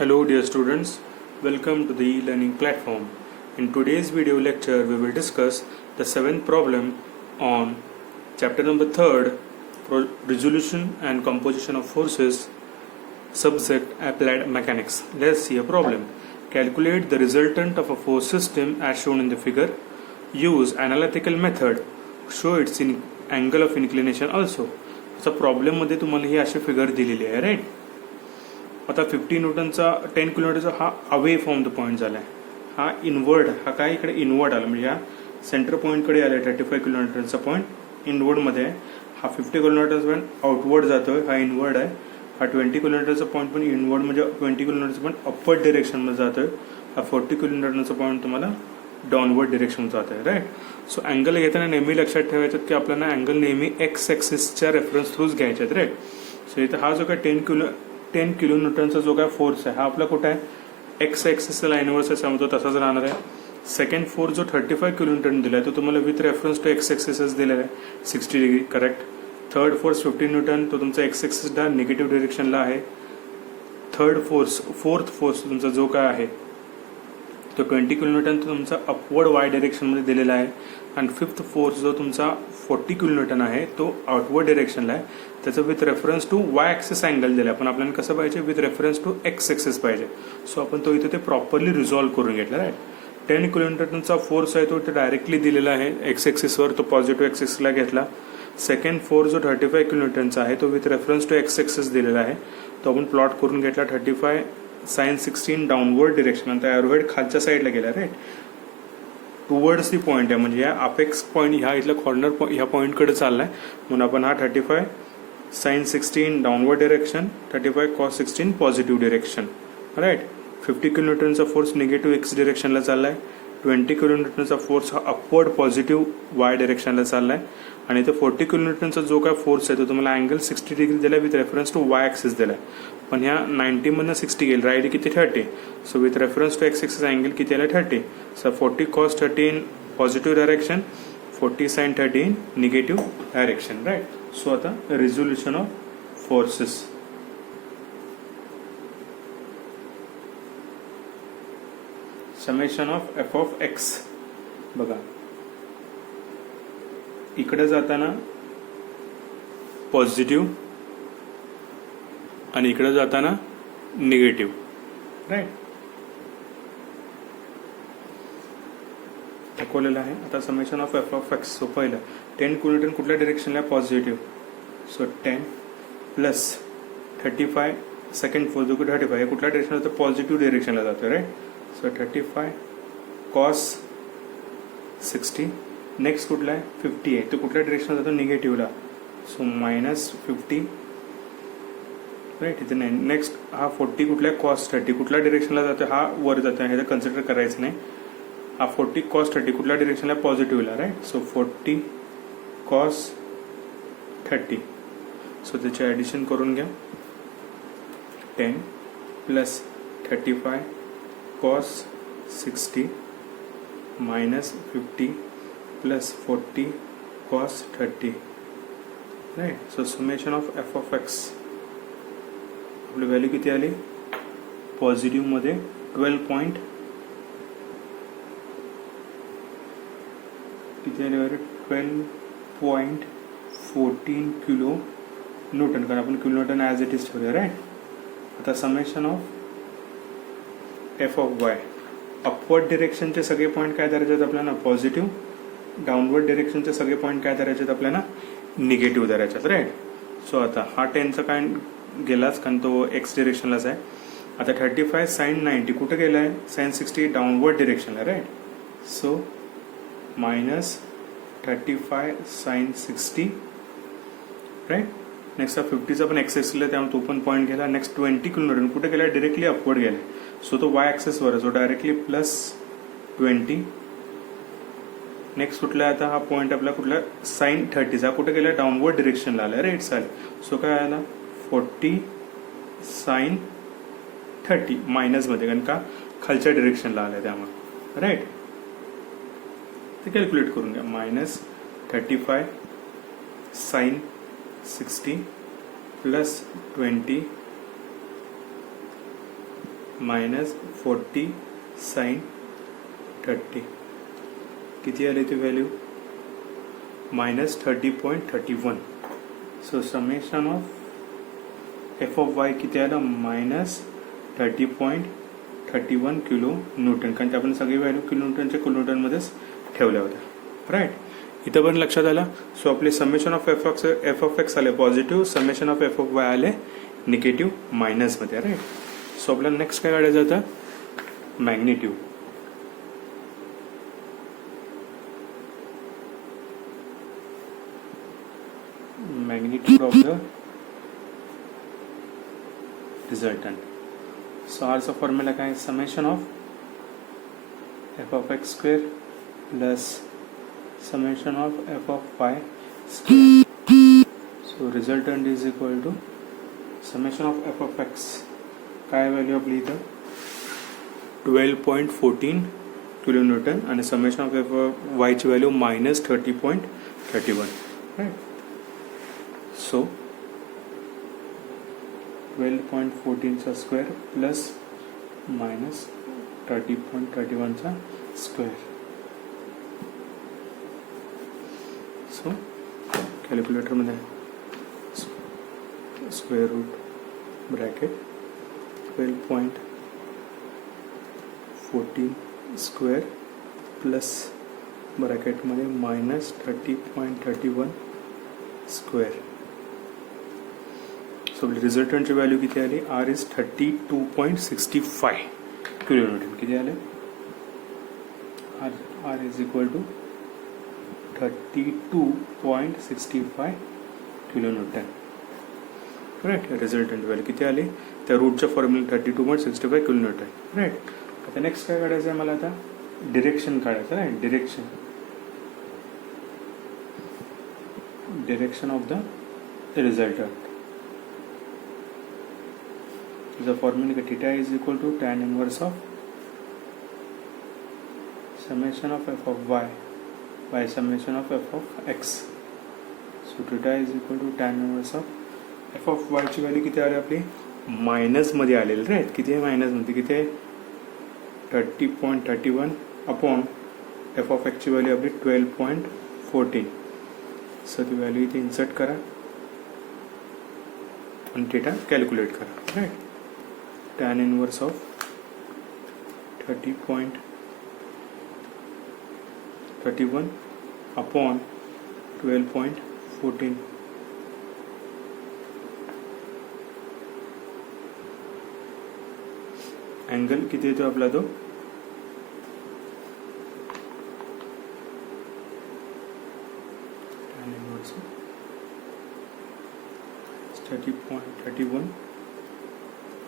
Hello dear students, welcome to the e-learning platform. In today's video lecture we will discuss the seventh problem on chapter number 3rd, resolution and composition of forces, subject applied mechanics. Let's see a problem. Calculate the resultant of a force system as shown in the figure. Use analytical method. Show its angle of inclination also. आता problem मध्ये तुम्हाला ही अशी figure दिलेली आहे right. आता 50 न्यूटनचा 10 किलोमीटरचा हा away from the point झाला आहे. हा इनवर्ड, हा काय इकडे इनवर्ड आला म्हणजे या सेंटर पॉईंटकडे आला 35 किलोमीटरचा पॉईंट इनवर्डमध्ये आहे. हा 50 किलोमीटरचा पॉईंट आउटवर्ड जातोय, हा इनवर्ड आहे. हा 20 किलोमीटरचा पॉईंट पण इनवर्ड म्हणजे 20 किलोमीटरचा पॉईंट अपवर्ड डिरेक्शनमध्ये जातोय. हा 40 किलोमीटरचा पॉईंट तुम्हाला डाऊनवर्ड डिरेक्शन जात आहे राईट. सो अँगल घेताना नेहमी लक्षात ठेवायचं की आपल्याला अँगल नेहमी एक्स ॲक्सिसच्या रेफरन्स थ्रूच घ्यायचे आहेत राईट. सो इथं हा जो काय 10 किलो न्यूटनचा जो काय फोर्स आहे हा आपला कुठे आहे एक्स ॲक्सिसचा लाईनवर समजतो तसाच राहणार आहे. सेकंड फोर्स जो 35 किलो न्यूटन दिला आहे तो तुम्हाला विथ रेफरन्स टू एक्स ॲक्सिसच दिलेला आहे 60 degree correct. Third force 15 Newton तो तुमचा एक्स ॲक्सिसला निगेटिव्ह डिरेक्शनला आहे. फोर्थ फोर्स तुमचा जो काय आहे तो 20 किलोमीटर तो तुमचा अपवर्ड वाय डिरेक्शनमध्ये दिलेला आहे. आणि फिफ्थ फोर्स जो तुमचा 40 किलोमीटर आहे तो आउटवर्ड डिरेक्शनला आहे. त्याचं with reference to Y axis angle दिला आहे. पण आपल्याला कसं पाहिजे with reference to x axis पाहिजे. सो आपण तो इथे ते प्रॉपरली रिझॉल्व्ह करून घेतला राईट. 10 किलोमीटरचा फोर्स आहे तो डायरेक्टली दिलेला आहे एक्स ॲक्सिसवर, तो पॉझिटिव्ह ॲक्सिसला घेतला. सेकंड फोर्स जो 35 किलोमीटरचा आहे तो with reference to x axis दिलेला आहे, तो आपण प्लॉट करून घेतला. 35 sin 16 डाऊनवर्ड डिरेक्शन आणि एरोहेड खालच्या साईडला गेला राईट. टुवर्ड्स दी पॉईंट आहे म्हणजे या अपेक्स पॉईंट ह्या इथला कॉर्नर ह्या पॉईंटकडे चाललाय म्हणून आपण हा 35 sin 16 downward direction, 35 cos 16 positive direction right. 50 किलोमीटरचा फोर्स निगेटिव्ह एक्स डिरेक्शनला चाललाय. 20 किलोमीटरचा फोर्स हा अपवर्ड पॉझिटिव्ह वाय डिरेक्शनला चाललाय. आणि इथे 40 किलोमीटरचा जो काय फोर्स आहे तो तुम्हाला अँगल 60 डिग्री दिलाय with reference to Y axis दिलाय. पण ह्या 90 मधनं 60 गेल राहिली किती 30. So with reference to x axis angle किती आला 30. So 40 cos 13 positive direction, 40 sin 13 negative direction right. So आता resolution of forces. Summation of F of x. बघा इकडे जाताना पॉझिटिव्ह आणि इकडे जाताना निगेटिव्ह राईट दाखवलेलं आहे. आता summation of F of x. So पहिलं 10 किलोमीटर कुठल्या डिरेक्शनला positive. So 10 plus 35 second force जो 35 कुठल्या डिरेक्शनला जातो पॉझिटिव्ह डिरेक्शनला जातो राईट. So 35 cos 60. नेक्स्ट कुठला आहे 50 आहे तो कुठल्या डिरेक्शनला जातो निगेटिव्हला. So -50 right. इथे नाही. नेक्स्ट हा 40 कुठल्या cos 30 कुठल्या डिरेक्शनला जातो हा वर जातो हे कन्सिडर करायचं नाही. हा 40 cos 30 कुठल्या डिरेक्शनला पॉझिटिव्हला राईट. So 40 cos 30. सो त्याचे ॲडिशन करून घ्या. 10 plus 35 cos 60 -50 plus 40 cos 30 right. So summation of F of X आपली व्हॅल्यू किती आली पॉझिटिव्ह मध्ये 12 किती आली 12.14 किलो न्यूटन, कारण आपण kilonewton as it is ठेवूया राईट. आता summation of F of y. Upward डिरेक्शनचे सगळे पॉईंट काय धरायचे आहेत आपल्याला पॉझिटिव्ह. डाऊनवर्ड डिरेक्शनचे सगळे पॉईंट काय धरायचे आहेत आपल्याला निगेटिव्ह धरायचे आहेत राईट. सो आता हा 10चा काय गेलाच कारण तो एक्स डिरेक्शनलाच आहे. आता 35 sin 90 कुठे गेला आहे sin 60 डाऊनवर्ड डिरेक्शनला right. So -35 sin 60 right. Next हा 50चा पण एक्स ॲक्सिसला त्यामुळे तो पण पॉईंट गेला. नेक्स्ट 20 किलोमीटर कुठे गेला डिरेक्टली अपवर्ड गेला. सो तो वाय ॲक्सिसवर आहे. So directly +20. नेक्स्ट कुठला आता हा पॉईंट आपला कुठला sin 30 हा कुठे गेला डाऊनवर्ड डिरेक्शनला आला राईट साईड. सो काय आला 40 sin 30 मायनसमध्ये कारण का खालच्या डिरेक्शनला आला त्यामुळे राईट. ते कॅल्क्युलेट करून घ्या. -35 sin 60 +20 मायनस 40 साइन 30 किती आली ती value minus 30.31. So summation of F of Y किती आलं मायनस 30.31 किलो न्यूटन, कारण आपण सगळी व्हॅल्यू किलो न्यूटनमध्येच ठेवल्या होत्या. राईट, इथं पण लक्षात आलं. सो आपले summation of F of x आले positive, summation of F of y आले निगेटिव्ह मायनसमध्ये. राईट, सो आपल्याला नेक्स्ट काय काढायचं होतं magnitude. Magnitude of the resultant. So आरचा फॉर्म्युला काय summation of F of x square plus summation of f of y square. So resultant is equal to summation of f of x. काय value आपली इथं 12.14 kilonewton आणि summation of F of y ची value minus 30.31. Right, so 12.14 चा square plus minus 30.31 चा square. So कॅल्क्युलेटरमध्ये square root bracket 12.14 square plus ब्रॅकेटमध्ये minus 30.31 square. So रिझल्टंटची व्हॅल्यू किती आली आर इज 32.65 किलो न्यूटन. किती आले R is equal to 32.65 kilo Newton. Right, resultant value किती आली त्या रूटच्या फॉर्म्युला 32.65 किलो न्यूटन. राईट, आता नेक्स्ट काय काढायचं आहे मला आता डिरेक्शन काढायचं. Right, direction of the resultant. the formula theta is equal to tan inverse of summation of f of y by summation of f of x. So theta is equal to tan inverse of f of y ची value किती आली आपली minus मध्ये आलेली. Right, किती आहे minus मध्ये किती आहे 30.31 अपॉन एफ ऑफ एक्स ची व्हॅल्यू आपली 12.14. सो ती व्हॅल्यू इथे इन्सर्ट करा आणि थीटा कॅल्क्युलेट करा. Right, tan inverse of 30.31 upon 12.14. Angle किती येतो आपला तो tan inverse of 30.31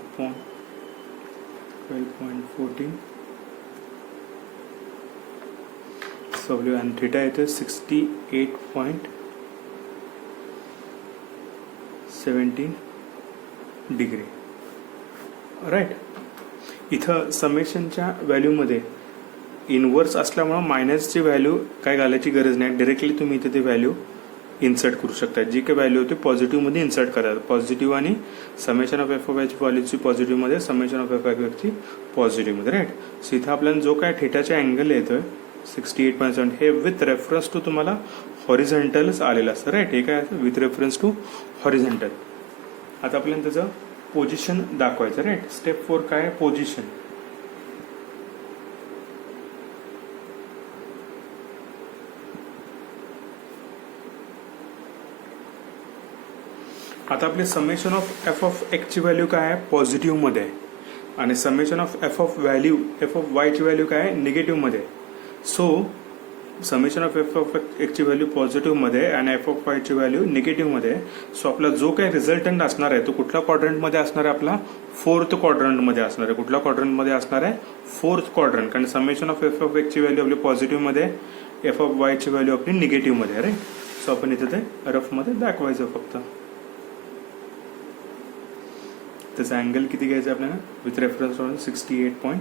upon 12.14. So and theta येतो 68.17 डिग्री. राईट, इथं समेशनच्या व्हॅल्यूमध्ये इनवर्स असल्यामुळं मायनसची व्हॅल्यू काय घालायची गरज नाही. डायरेक्टली तुम्ही इथे ते व्हॅल्यू इन्सर्ट करू शकता. जी काही व्हॅल्यू होती पॉझिटिव्हमध्ये इन्सर्ट करा. पॉझिटिव्ह आणि समेशन ऑफ एफ ऑफ वायची व्हॅल्यूची पॉझिटिव्हमध्ये समेशन ऑफ एफ ऑफ वायची पॉझिटिव्हमध्ये. राईट, सो इथं आपल्याला जो काय थीटाचा अँगल येतोय 68.7 हे विथ रेफरन्स टू तुम्हाला हॉरिझॉन्टलच आलेलं असतं. राईट, हे काय विथ रेफरन्स टू हॉरिझॉन्टल. आता आपल्याला त्याचं पोझिशन दाखवायचं. राईट, स्टेप 4 काय आहे पोझिशन. आता आपले summation of F of X ची व्हॅल्यू काय आहे पॉझिटिव्ह मध्ये आणि summation of F of y ची व्हॅल्यू काय आहे निगेटिव्ह मध्ये. So summation of F of X ची व्हॅल्यू पॉझिटिव्ह मध्ये आणि एफ ऑफ वाय ची व्हॅल्यू निगेटिव्ह मध्ये. सो आपला जो काही रिझल्टंट असणार आहे तो कुठल्या क्वाड्रंट मध्ये असणार आहे आपला फोर्थ क्वाड्रंट मध्ये असणार आहे. कुठल्या क्वाड्रंट मध्ये असणार आहे फोर्थ क्वाड्रंट, कारण summation of F of X ची व्हॅल्यू आपली पॉझिटिव्ह मध्ये एफ ऑफ वाय ची व्हॅल्यू आपली निगेटिव्ह मध्ये. राईट, सो आपण इथे ते रफ मध्ये दाखवायचं फक्त. त्याचा अँगल किती घ्यायचा आपल्याला विथ रेफरन्स ऑन 68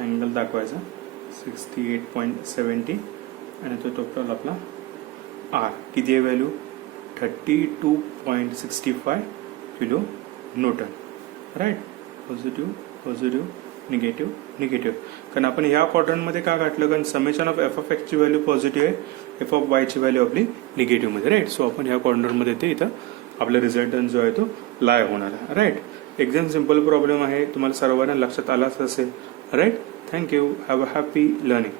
अँगल दाखवायचा 68.70 आणि तो टोटल आपला आर किती आहे value 32.65 kilo Newton. Right. Positive positive negative negative. कारण आपण ह्या क्वाड्रंटमध्ये का घातलं, कारण समेशन ऑफ एफ ऑफ एक्सची व्हॅल्यू पॉझिटिव्ह आहे, एफ ऑफ वायची व्हॅल्यू आपली निगेटिव्हमध्ये. राईट. सो आपण ह्या क्वाड्रंटमध्ये ते इथं आपला रिझल्टंट जो आहे तो लाय होणार आहे. राईट. एकदम सिम्पल प्रॉब्लेम आहे, तुम्हाला सर्वांना लक्षात आलाच असेल. Right. Thank you. Have a happy learning.